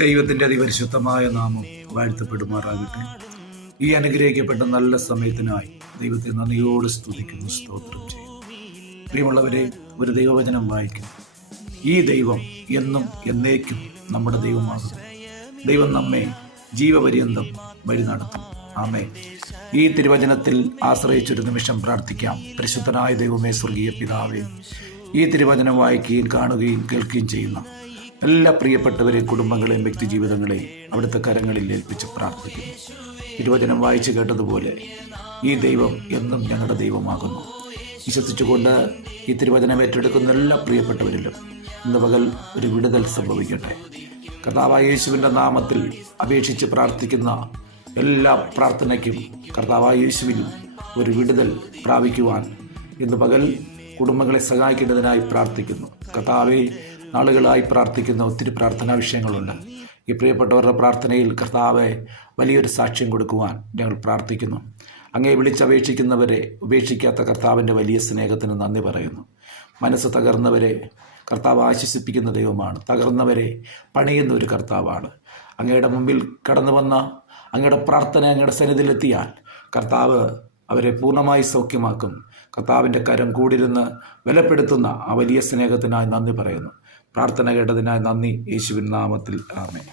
ദൈവത്തിൻ്റെ അതിപരിശുദ്ധമായ നാമം വാഴ്ത്തപ്പെടുമാറാകട്ടെ. ഈ അനുഗ്രഹിക്കപ്പെട്ട നല്ല സമയത്തിനായി ദൈവത്തെ നന്ദിയോട് സ്തുതിക്കുന്നു, സ്തോത്രം ചെയ്യുന്നു. പ്രിയമുള്ളവരെ, ഒരു ദൈവവചനം വായിക്കുന്നു. ഈ ദൈവം എന്നും എന്നേക്കും നമ്മുടെ ദൈവമാകുന്നു. ദൈവം നമ്മെ ജീവപര്യന്തം വഴി നടത്തും. ആമേൻ. ഈ തിരുവചനത്തിൽ ആശ്രയിച്ചൊരു നിമിഷം പ്രാർത്ഥിക്കാം. പരിശുദ്ധനായ ദൈവമേ, സ്വർഗീയ പിതാവേ, ഈ തിരുവചനം വായിക്കുകയും കാണുകയും കേൾക്കുകയും ചെയ്യുന്ന എല്ലാ പ്രിയപ്പെട്ടവരെയും കുടുംബങ്ങളെയും വ്യക്തിജീവിതങ്ങളെയും അവിടുത്തെ കരങ്ങളിൽ ഏൽപ്പിച്ച് പ്രാർത്ഥിക്കുന്നു. തിരുവചനം വായിച്ചു കേട്ടതുപോലെ ഈ ദൈവം എന്നും ഞങ്ങളുടെ ദൈവമാകുന്നു വിശ്വസിച്ചുകൊണ്ട് ഈ തിരുവചനം ഏറ്റെടുക്കുന്ന എല്ലാ പ്രിയപ്പെട്ടവരിലും ഇന്ന് പകൽ ഒരു വിടുതൽ സംഭവിക്കട്ടെ. കർത്താവായ യേശുവിൻ്റെ നാമത്തിൽ അപേക്ഷിച്ച് പ്രാർത്ഥിക്കുന്ന എല്ലാ പ്രാർത്ഥനയ്ക്കും കർത്താവായ യേശുവിൽ ഒരു വിടുതൽ പ്രാപിക്കുവാൻ ഇന്ന് പകൽ കുടുംബങ്ങളെ സഹായിക്കേണ്ടതിനായി പ്രാർത്ഥിക്കുന്നു. കർത്താവെ, നാളുകളായി പ്രാർത്ഥിക്കുന്ന ഒത്തിരി പ്രാർത്ഥനാ വിഷയങ്ങളുണ്ട്. ഈ പ്രിയപ്പെട്ടവരുടെ പ്രാർത്ഥനയിൽ കർത്താവെ വലിയൊരു സാക്ഷ്യം കൊടുക്കുവാൻ ഞങ്ങൾ പ്രാർത്ഥിക്കുന്നു. അങ്ങേ വിളിച്ചപേക്ഷിക്കുന്നവരെ ഉപേക്ഷിക്കാത്ത കർത്താവിൻ്റെ വലിയ സ്നേഹത്തിന് നന്ദി പറയുന്നു. മനസ്സ് തകർന്നവരെ കർത്താവ് ആശ്വസിപ്പിക്കുന്ന ദൈവമാണ്. തകർന്നവരെ പണിയുന്ന ഒരു കർത്താവാണ്. അങ്ങയുടെ മുമ്പിൽ കടന്നു വന്ന അങ്ങയുടെ പ്രാർത്ഥന അങ്ങയുടെ സന്നിധിയിലെത്തിയാൽ കർത്താവ് അവരെ പൂർണ്ണമായി സൗഖ്യമാക്കും. കർത്താവിൻ്റെ കരം കൂടിരുന്ന് ബലപ്പെടുത്തുന്ന ആ വലിയ സ്നേഹത്തിനായി നന്ദി പറയുന്നു. പ്രാർത്ഥന കേട്ടതിനായി നന്ദി. യേശുവിൻ നാമത്തിൽ ആമേൻ.